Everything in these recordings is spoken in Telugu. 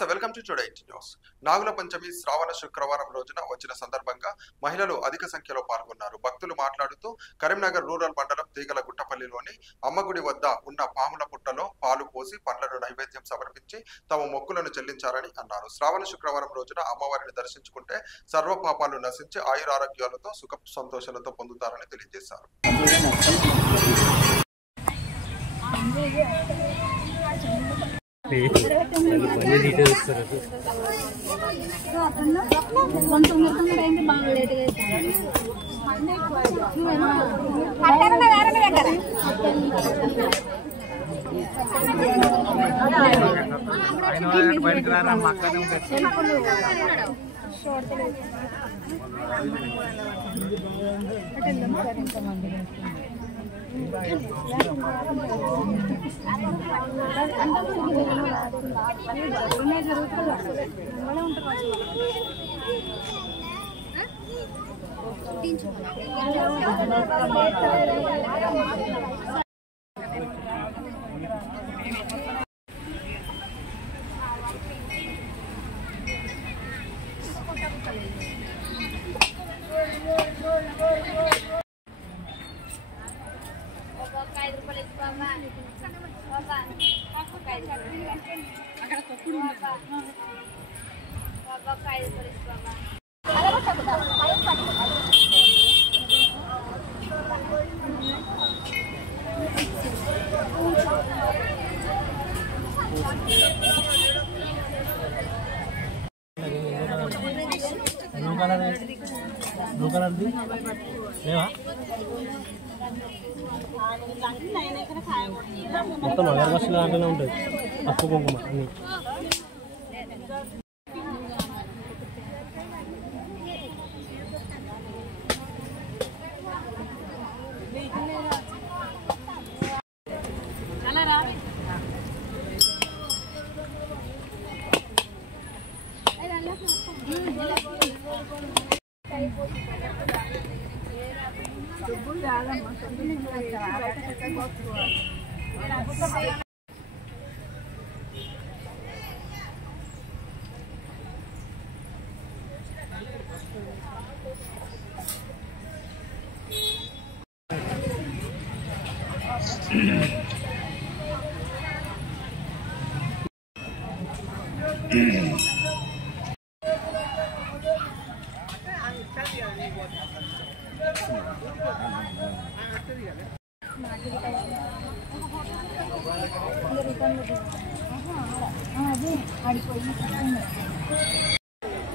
నమస్తే, వెల్కమ్ టు టుడే న్యూస్. నాగుల పంచమి శ్రావణ శుక్రవారం రోజున వచ్చిన సందర్భంగా మహిళలు అధిక సంఖ్యలో పాల్గొన్నారు. భక్తులు మాట్లాడుతూ కరీంనగర్ రూరల్ మండలం తీగల గుట్టపల్లిలోని అమ్మగుడి వద్ద ఉన్న పాముల పుట్టలో పాలు పోసి పండ్లను నైవేద్యం సమర్పించి తమ మొక్కులను చెల్లించారని అన్నారు. శ్రావణ శుక్రవారం రోజున అమ్మవారిని దర్శించుకుంటే సర్వ పాపాలు నశించి ఆయురారోగ్యాలతో సుఖ సంతోషాలతో పొందుతారని తెలియజేశారు. మొత్తం 6 లక్షల దాంట్లోనే ఉంటుంది. పప్పు కుంకుమ అన్ని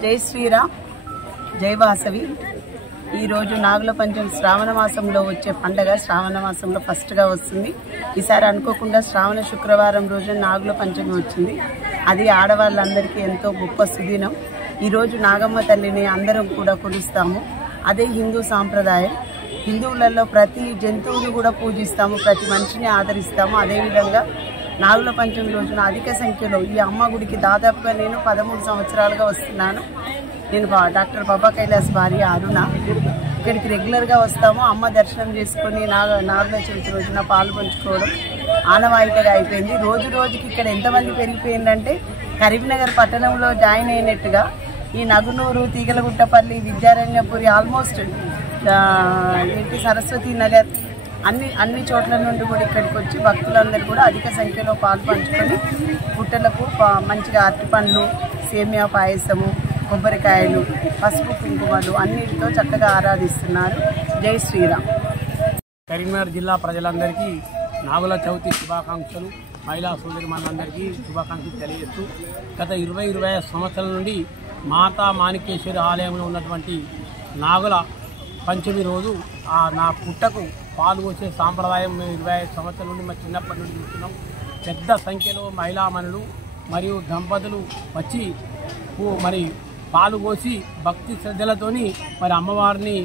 జై శ్రీరామ్, జై వాసవి. ఈరోజు నాగుల పంచమి శ్రావణ మాసంలో వచ్చే పండగ శ్రావణ మాసంలో ఫస్ట్గా వస్తుంది. ఈసారి అనుకోకుండా శ్రావణ శుక్రవారం రోజున నాగుల పంచమి వచ్చింది. అది ఆడవాళ్ళందరికీ ఎంతో గొప్ప సుదినం. ఈరోజు నాగమ్మ తల్లిని అందరం కూడా కొలుస్తాము. అదే హిందూ సాంప్రదాయం. హిందువులలో ప్రతి జంతువుని కూడా పూజిస్తాము, ప్రతి మనిషిని ఆదరిస్తాము. అదేవిధంగా నాగుల పంచమి రోజున అధిక సంఖ్యలో ఈ అమ్మ గుడికి దాదాపుగా నేను 13 సంవత్సరాలుగా వస్తున్నాను. నేను డాక్టర్ బాబా కైలాస్ భార్య అరుణ. ఇక్కడికి రెగ్యులర్గా వస్తాము. అమ్మ దర్శనం చేసుకుని నాగుల చవితి రోజున పాలు పంచుకోవడం ఆనవాయితీగా అయిపోయింది. రోజు రోజుకి ఇక్కడ ఎంతమంది పెరిగిపోయిందంటే కరీంనగర్ పట్టణంలో జాయిన్ అయినట్టుగా ఈ నగునూరు, తీగలగుట్టపల్లి, విద్యారణ్యపురి, ఆల్మోస్ట్ సరస్వతి నగర్ అన్ని చోట్ల నుండి కూడా ఇక్కడికి వచ్చి భక్తులందరూ కూడా అధిక సంఖ్యలో పాలు పంచుకొని పుట్టలకు మంచిగా అరటిపండ్లు, సేమియా పాయసము, కొబ్బరికాయలు, పసుపు కుంకుమలు అన్నిటితో చక్కగా ఆరాధిస్తున్నారు. జై శ్రీరామ్. కరీంనగర్ జిల్లా ప్రజలందరికీ నాగుల చవితి శుభాకాంక్షలు. మహిళా సోదరి మనందరికీ శుభాకాంక్షలు తెలియజేస్తూ గత 20-25 సంవత్సరాల నుండి మాతా మాణికేశ్వరి ఆలయంలో ఉన్నటువంటి నాగుల పంచమి రోజు నా పుట్టకు పాలు పోసే సాంప్రదాయం మేము 25 సంవత్సరాల నుండి మా చిన్నప్పటి నుండి చూస్తున్నాం. పెద్ద సంఖ్యలో మహిళామణులు మరియు దంపతులు వచ్చి మరి పాలు పోసి భక్తి శ్రద్ధలతోని మరి అమ్మవారిని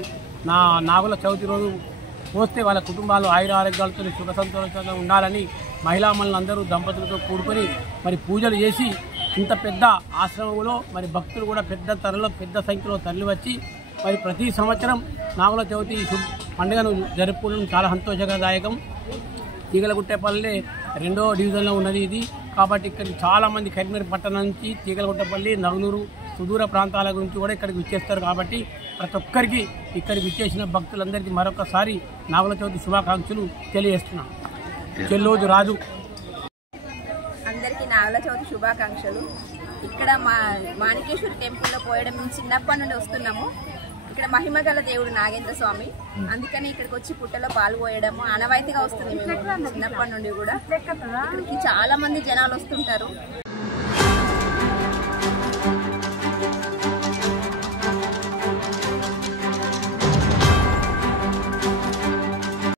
నాగుల చవితి రోజు పోస్తే వాళ్ళ కుటుంబాలు ఆయురారోగ్యాలతో సుఖ సంతోషంగా ఉండాలని మహిళామణులందరూ దంపతులతో కూడుకొని మరి పూజలు చేసి ఇంత పెద్ద ఆశ్రమంలో మరి భక్తులు కూడా పెద్ద సంఖ్యలో తరలి వచ్చి మరి ప్రతి సంవత్సరం నాగుల చవితి పండుగను జరుపుకోవడం చాలా సంతోషదాయకం. తీగలగుట్టపల్లి 2వ డివిజన్లో ఉన్నది ఇది. కాబట్టి ఇక్కడికి చాలామంది కరీంనగర్ పట్టణం నుంచి తీగలగుట్టపల్లి నగలూరు సుదూర ప్రాంతాల గురించి కూడా ఇక్కడికి విచ్చేస్తారు. కాబట్టి ప్రతి ఒక్కరికి ఇక్కడికి విచ్చేసిన భక్తులందరికీ మరొకసారి నాగుల చవితి శుభాకాంక్షలు తెలియజేస్తున్నాం. చెల్లోజు రాజు. అందరికీ నాగుల చవితి శుభాకాంక్షలు. ఇక్కడ మాణికేశ్వరి టెంపుల్లో పోయడం మేము చిన్నప్పటి నుండి వస్తున్నాము. ఇక్కడ మహిమగల దేవుడు నాగేంద్ర స్వామి, అందుకని ఇక్కడికి వచ్చి పుట్టలో పాలు పోయడము ఆనవాయితీగా వస్తుంది. మేము చిన్నప్పటి నుండి కూడా ఇక్కడికి చాలా మంది జనాలు వస్తుంటారు.